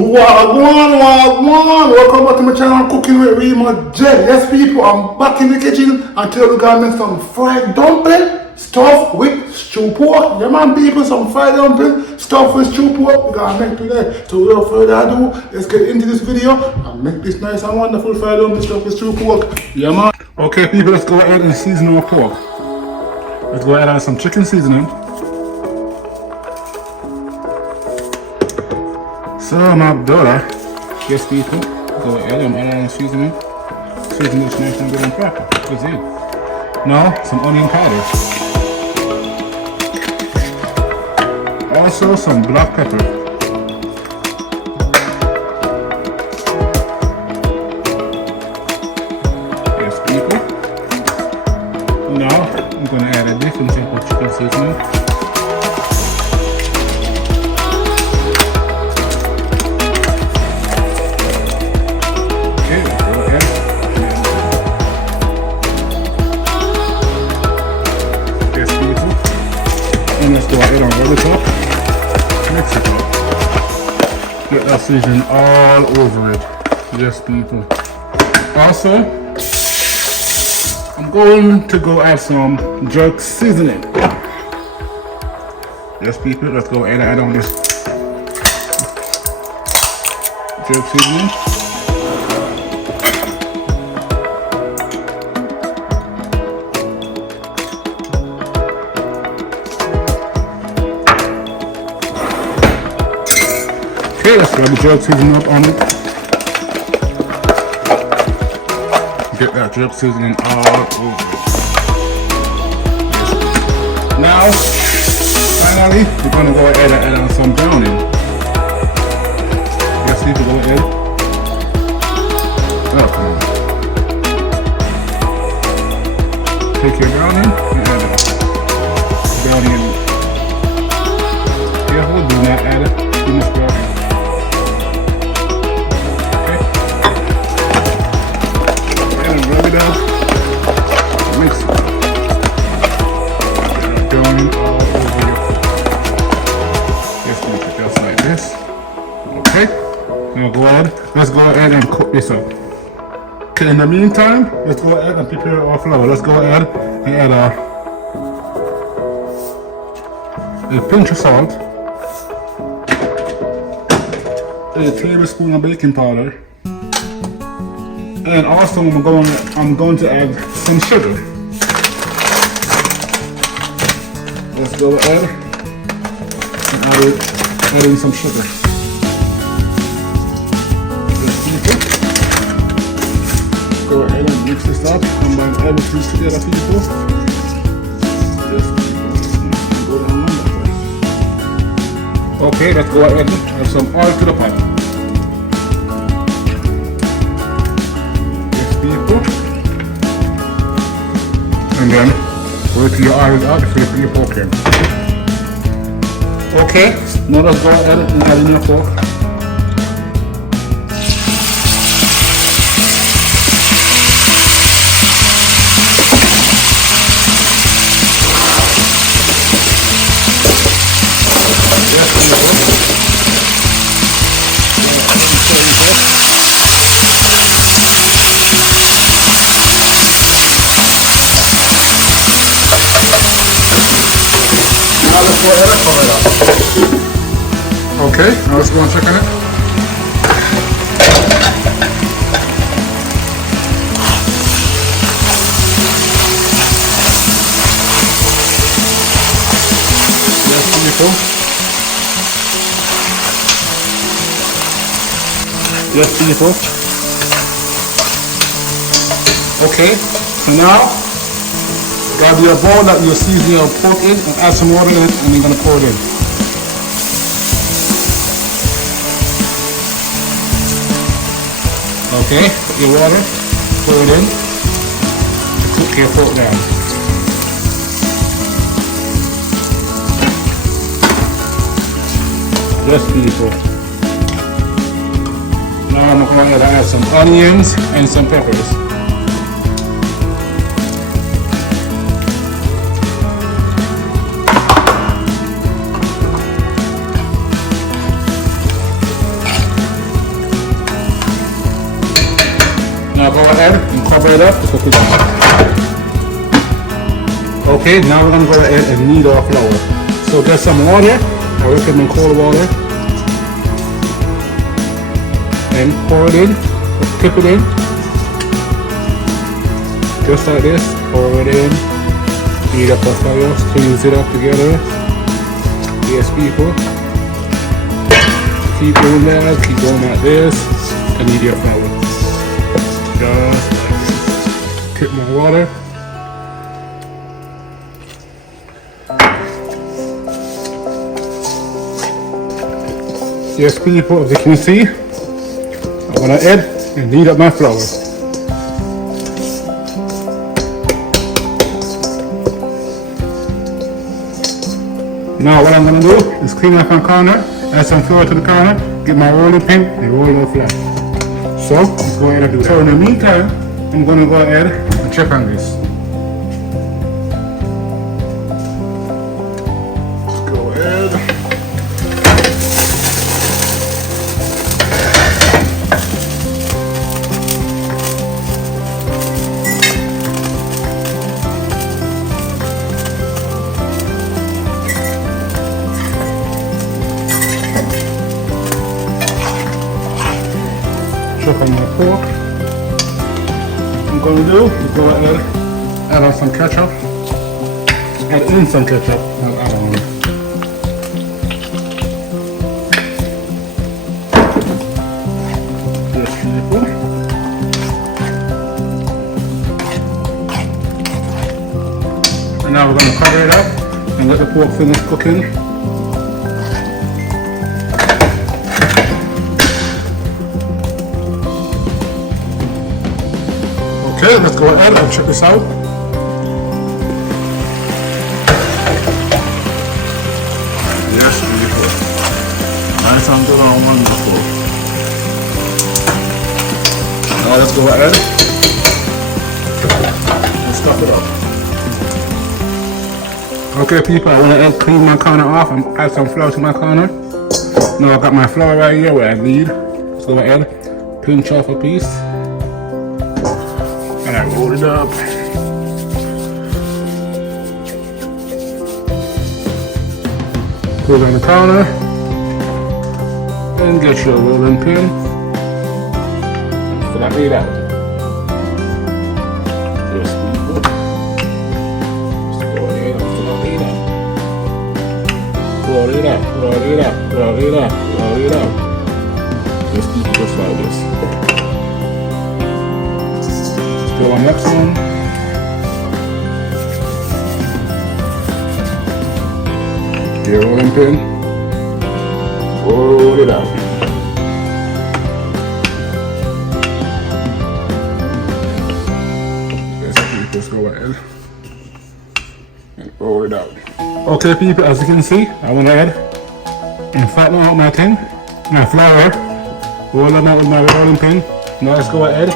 Wagwan! Welcome back to my channel, Cooking with Remodread. Yes, people, I'm back in the kitchen and today we're gonna make some fried dumpling stuffed with stew pork. Yeah, man, people, some fried dumpling stuffed with stew pork. We're gonna make today. So, without further ado, let's get into this video and make this nice and wonderful fried dumpling stuffed with stew pork. Yeah, man. Okay, people, let's go ahead and season our pork. Let's go ahead and add some chicken seasoning. So my daughter, yes people, go ahead and add seasoning. Season this nice and good and proper. That's it. Now, some onion powder. Also some black pepper. Yes people. Now, I'm going to add a different type of chicken seasoning. Let's go ahead and roll it up, mix it up, get that seasoning all over it. Yes people. Also, I'm going to go add some jerk seasoning. Yes people, let's go ahead and add on this jerk seasoning. Okay, let's grab the jerk seasoning up on it. Get that jerk seasoning all over it. Now, finally, we're going to go ahead and add on some browning. Yes, you can go ahead. Oh, come on. Take your browning and add it. Browning. Yeah, we'll do that. Add it. Too much browning. Rub it out, mix it, going all over your food. Just make it just like this. Okay, now let's go ahead and cook this up. Okay, in the meantime, let's go ahead and prepare our flour. Let's go ahead and add a pinch of salt, a tablespoon of baking powder. And also I'm going to add some sugar. Let's go ahead and add in some sugar. Go ahead and mix this up, combine everything together people. Yes, go down wonderful. Okay, let's go ahead and add some oil to the pot. And then wait till your oil is out before you put your pork in. Okay, now let's go ahead and add in your pork. Let's go ahead and cover it up. Okay, now let's go and check on it. Yes, people. Yes, people. Okay, so now grab your bowl that you're seasoning your pork in and add some water in it and you're going to pour it in. Okay, put your water, pour it in, cook your pork down. Yes, people. Now I'm going to add some onions and some peppers. Now go ahead and cover it up to cook it down. Okay, now we're going to go ahead and knead our flour. So get some water, I recommend cold water, and pour it in, tip it in, just like this, pour it in, knead up our flour, squeeze it up together. Yes people, keep doing that, keep going like this, and knead your flour. Just like this. Tip more water. Yes people, as you can see, I'm going to add and knead up my flour. Now what I'm going to do is clean up my corner, add some flour to the corner, get my rolling pin and roll it out flat. So let's go ahead and do that. So in the meantime, I'm going to go ahead and check on this. Let's go ahead. Check on my pork. What I'm going to do is go ahead, add on some ketchup, add in some ketchup, not add on. Just beautiful. And now we're going to cover it up and let the pork finish cooking. Okay, let's go ahead and check this out. Yes, beautiful. Nice and good and wonderful. Now let's go ahead and stuff it up. Okay people, I want to clean my corner off and add some flour to my corner. Now I got my flour right here where I need. Let's go ahead, pinch off a piece. And I roll it up. Put it on the counter. And get your rolling pin. Flat it out. Just people. Just go ahead and flat it out. Roll it up, roll it up, roll it up, roll it up. Just keep it just like this. Go on next one. Get your rolling pin. Roll it out. Let's go ahead and roll it out. Okay people, as you can see, I went ahead and flatten out my thing, my flour. Roll them out with my rolling pin. Now let's go ahead.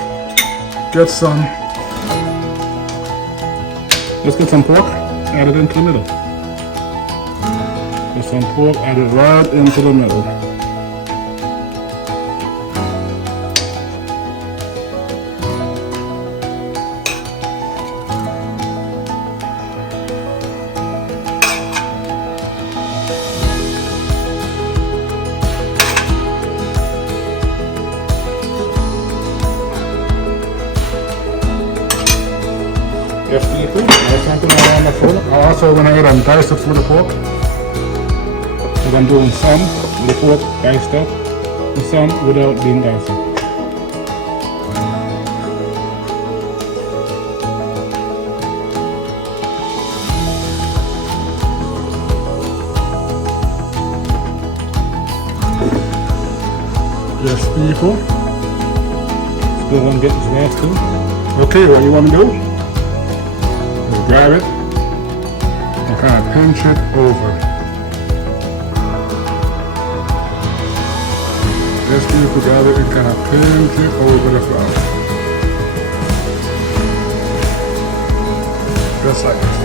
Let's get some pork, add it into the middle. Get some pork, add it right into the middle. Yes, people, that's something around the foot. I also went ahead and diced it for the pork. So I'm doing some with the pork diced up and some without being diced up. Yes, people. Still want to get this last too. Okay, what you want to do? Grab it and kind of pinch it over. Just do it together and kind of pinch it over the flour. Just like this.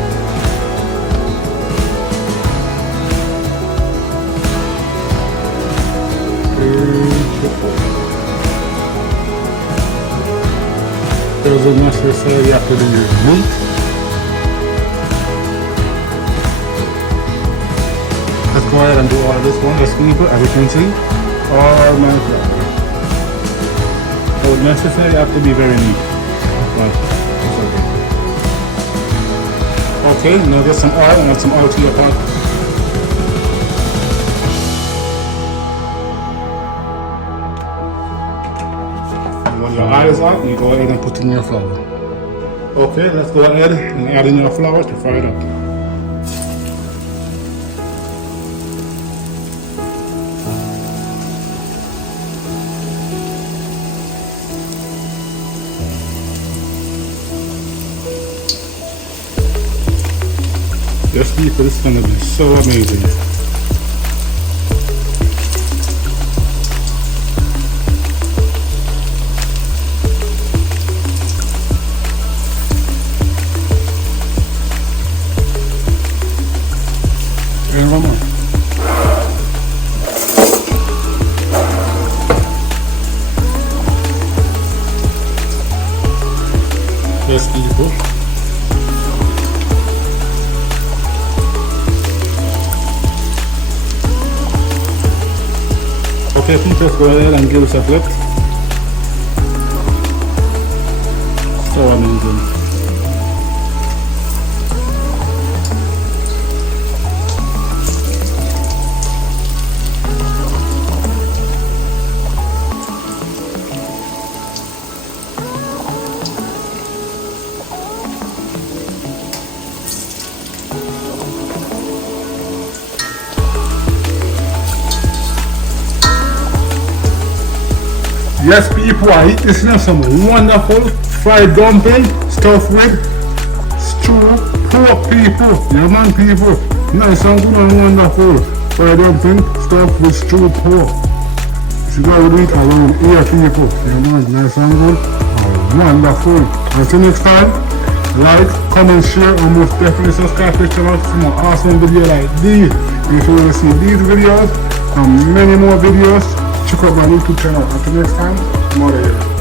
Pinch it over. doesn't necessarily have to be meat. Let's go ahead and do all this one. Let's people, as you can see, all my flour. Don't necessarily have to be very neat. But it's okay. Okay, now get some oil and add some oil to your pot. And when your oil is hot, you go ahead and put in your flour. Okay, let's go ahead and add in your flour to fry it up. Yes, people, this is going to be so amazing. And one more. Yes, people. Okay, people, let's go ahead and give us a flip. So amazing. Yes, people, I eat this now, some wonderful fried dumpling stuffed with stew pork, people. Yeah, man, people. Nice and good and wonderful fried dumpling stuffed with stew pork. You know what we eat around here, people. Yeah, man, nice and good and wonderful. Until next time, like, comment, share, and most definitely subscribe to the channel for more awesome videos like these. If you want to see these videos and many more videos, check out my YouTube channel. Until next time, I'm out of here.